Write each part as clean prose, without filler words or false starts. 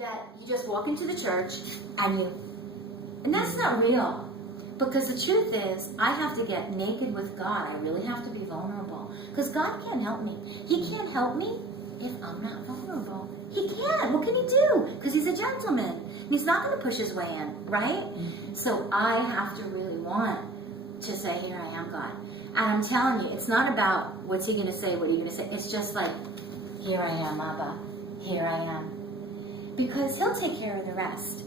that you just walk into the church and that's not real. Because the truth is, I have to get naked with God. I really have to be vulnerable. Because God can't help me. He can't help me if I'm not vulnerable. He can. What can he do? Because he's a gentleman. He's not going to push his way in, right? So I have to really want to say, here I am, God. And I'm telling you, it's not about what's he going to say, what are you going to say. It's just like, here I am, Abba. Here I am. Because he'll take care of the rest,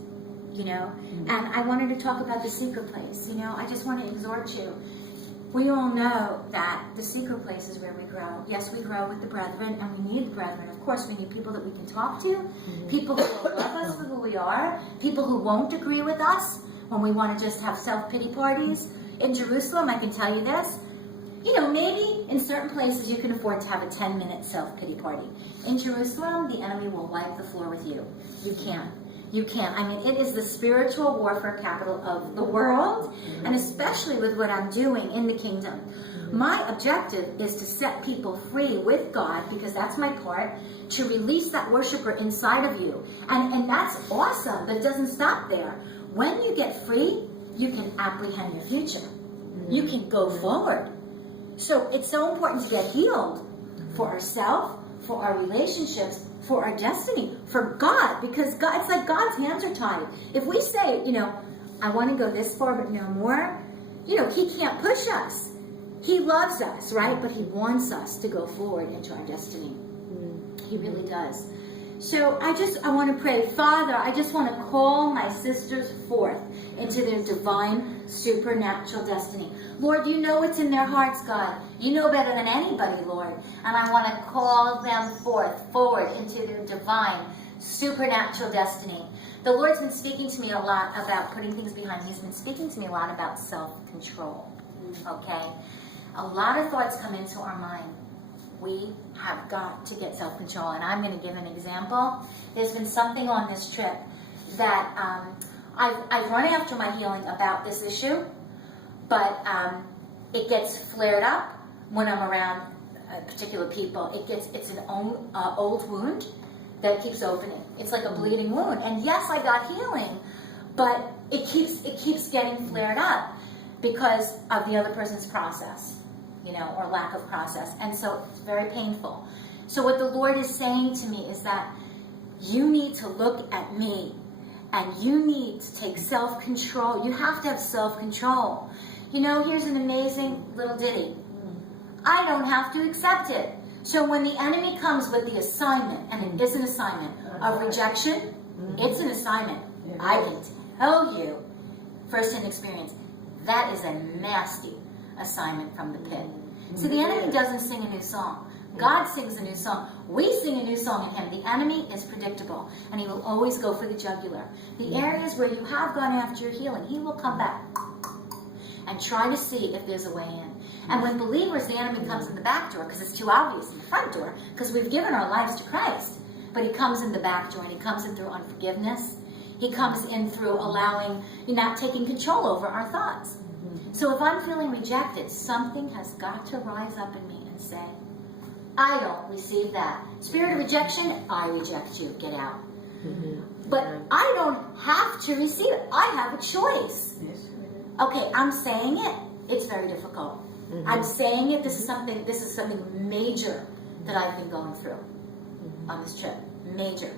you know. And I wanted to talk about the secret place, you know. I just want to exhort you. We all know that the secret place is where we grow. Yes, we grow with the brethren, and we need the brethren. Of course, we need people that we can talk to, people who will love us for who we are, people who won't agree with us when we want to just have self-pity parties. In Jerusalem, I can tell you this, you know, maybe in certain places you can afford to have a 10-minute self-pity party. In Jerusalem, the enemy will wipe the floor with you. You can't. You can't. I mean, it is the spiritual warfare capital of the world, and especially with what I'm doing in the kingdom. My objective is to set people free with God, because that's my part, to release that worshiper inside of you. And that's awesome, but it doesn't stop there. When you get free, you can apprehend your future. You can go forward. So it's so important to get healed for ourselves, for our relationships, for our destiny, for God, because God, it's like God's hands are tied. If we say, you know, I want to go this far but no more, you know, he can't push us. He loves us, right? But he wants us to go forward into our destiny. He really does. So I want to pray. Father, I just want to call my sisters forth into their divine supernatural destiny. Lord, you know what's in their hearts, God. You know better than anybody, Lord. And I want to call them forward into their divine supernatural destiny. The Lord's been speaking to me a lot about putting things behind me. He's been speaking to me a lot about self-control. Okay? A lot of thoughts come into our mind. We have got to get self-control. And I'm going to give an example. There's been something on this trip that I've run after my healing about this issue, but it gets flared up when I'm around particular people. It's an old wound that keeps opening. It's like a bleeding wound. And yes, I got healing, but it keeps getting flared up because of the other person's process, you know, or lack of process. And so it's very painful. So what the Lord is saying to me is that you need to look at me and you need to take self-control. You have to have self-control. You know, here's an amazing little ditty. I don't have to accept it. So when the enemy comes with the assignment, and it is an assignment of rejection, it's an assignment. I can tell you, first-hand experience, that is a nasty assignment from the pit. See, the enemy doesn't sing a new song. God sings a new song. We sing a new song in him. The enemy is predictable, and he will always go for the jugular. The areas where you have gone after your healing, he will come back and try to see if there's a way in. And when believers, the enemy comes in the back door, because it's too obvious in the front door, because we've given our lives to Christ. But he comes in the back door, and he comes in through unforgiveness. He comes in through allowing, not taking control over our thoughts. So if I'm feeling rejected, something has got to rise up in me and say, I don't receive that. Spirit of rejection, I reject you. Get out. But I don't have to receive it. I have a choice. Okay, I'm saying it. It's very difficult. I'm saying it. This is something major that I've been going through on this trip. Major.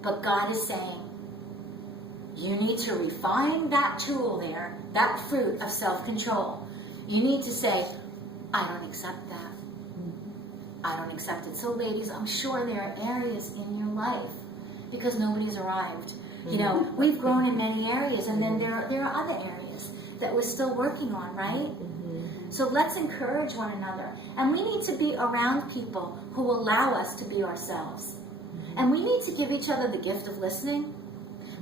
But God is saying, you need to refine that tool there, that fruit of self-control. You need to say, I don't accept that. I don't accept it. So ladies, I'm sure there are areas in your life, because nobody's arrived. You know, we've grown in many areas, and then there are other areas that we're still working on, right? So let's encourage one another. And we need to be around people who allow us to be ourselves. And we need to give each other the gift of listening.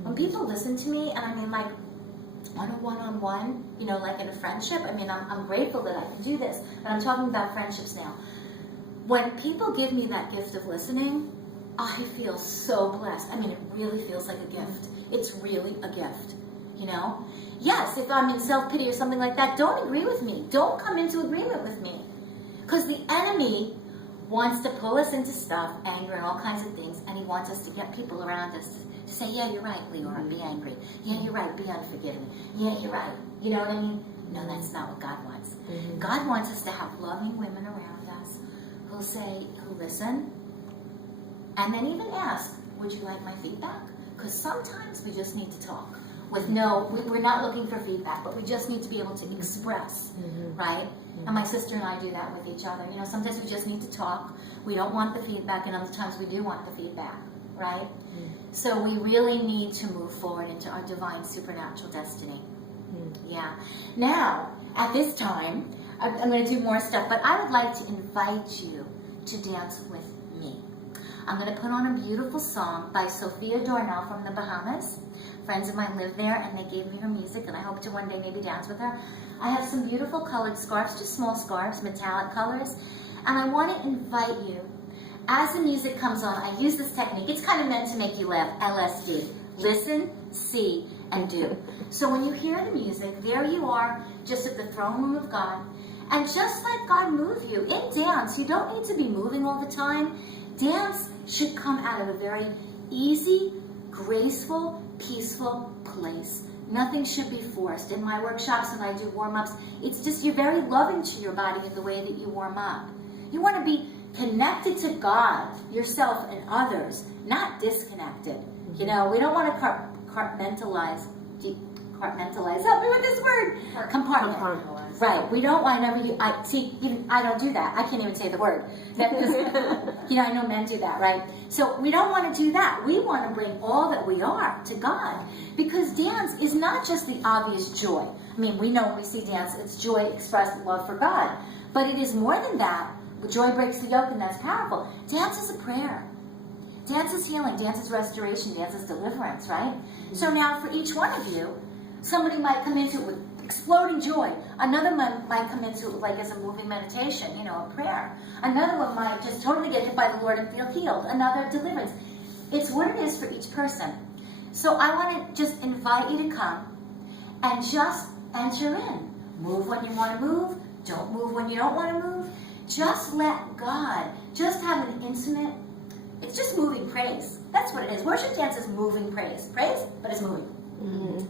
When people listen to me, and I mean like on a one-on-one, you know, like in a friendship, I mean, I'm grateful that I can do this, but I'm talking about friendships now. When people give me that gift of listening, I feel so blessed. I mean, it really feels like a gift. It's really a gift, you know? Yes, if I'm in self-pity or something like that, don't agree with me. Don't come into agreement with me. Because the enemy wants to pull us into stuff, anger and all kinds of things, and he wants us to get people around us to say, yeah, you're right, Liora, be angry. Yeah, you're right, be unforgiving. Yeah, you're right. You know what I mean? No, that's not what God wants. God wants us to have loving women around us who listen, and then even ask, would you like my feedback? Because sometimes we just need to talk. We're not looking for feedback, but we just need to be able to express, right? And my sister and I do that with each other. You know, sometimes we just need to talk. We don't want the feedback, and other times we do want the feedback, right? So we really need to move forward into our divine supernatural destiny. Yeah. Now, at this time, I'm going to do more stuff, but I would like to invite you to dance with me. I'm going to put on a beautiful song by Sophia Dornell from the Bahamas. Friends of mine live there, and they gave me her music, and I hope to one day maybe dance with her. I have some beautiful colored scarves, just small scarves, metallic colors, and I want to invite you, as the music comes on, I use this technique. It's kind of meant to make you laugh, LSD. Listen, see, and do. So when you hear the music, there you are, just at the throne room of God, and just let God move you. In dance, you don't need to be moving all the time. Dance should come out of a very easy, graceful, peaceful place. Nothing should be forced. In my workshops, when I do warm-ups, it's just you're very loving to your body in the way that you warm up. You want to be connected to God, yourself, and others, not disconnected. You know, we don't want to compartmentalize. Help me with this word. Compartment. Right. We don't want to I don't do that. I can't even say the word. You know, I know men do that, right? So we don't want to do that. We want to bring all that we are to God, because dance is not just the obvious joy. I mean, we know when we see dance, it's joy expressed love for God. But it is more than that. Joy breaks the yoke, and that's powerful. Dance is a prayer. Dance is healing. Dance is restoration. Dance is deliverance, right? So now for each one of you, somebody might come into it with exploding joy. Another one might come into it like as a moving meditation, you know, a prayer. Another one might just totally get hit by the Lord and feel healed. Another deliverance. It's what it is for each person. So I want to just invite you to come and just enter in. Move when you want to move. Don't move when you don't want to move. Just let God, just have an intimate, it's just moving praise. That's what it is. Worship dance is moving praise. Praise, but it's moving.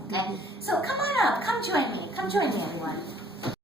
Okay? So come on up. Come join me. Come join me, everyone.